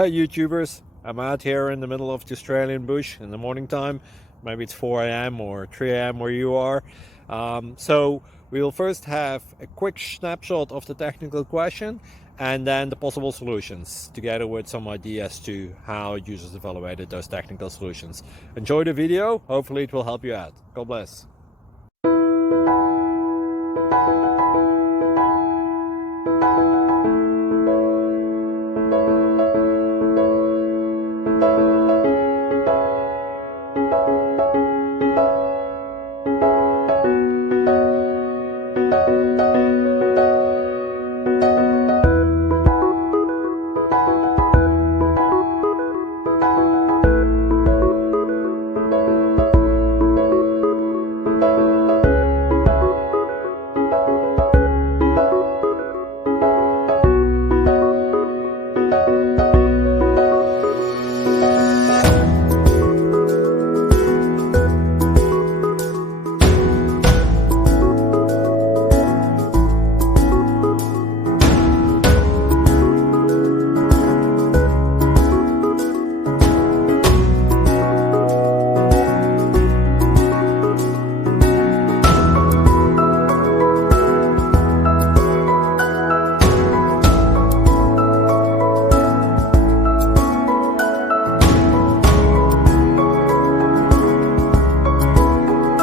Hey YouTubers, I'm out here in the middle of the Australian bush in the morning time. Maybe it's 4 a.m. or 3 a.m. where you are. So we'll first have a quick snapshot of the technical question and then the possible solutions, together with some ideas to how users evaluated those technical solutions. Enjoy the video, hopefully it will help you out. God bless.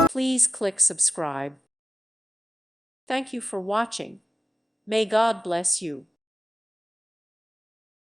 Please click subscribe. Thank you for watching. May God bless you.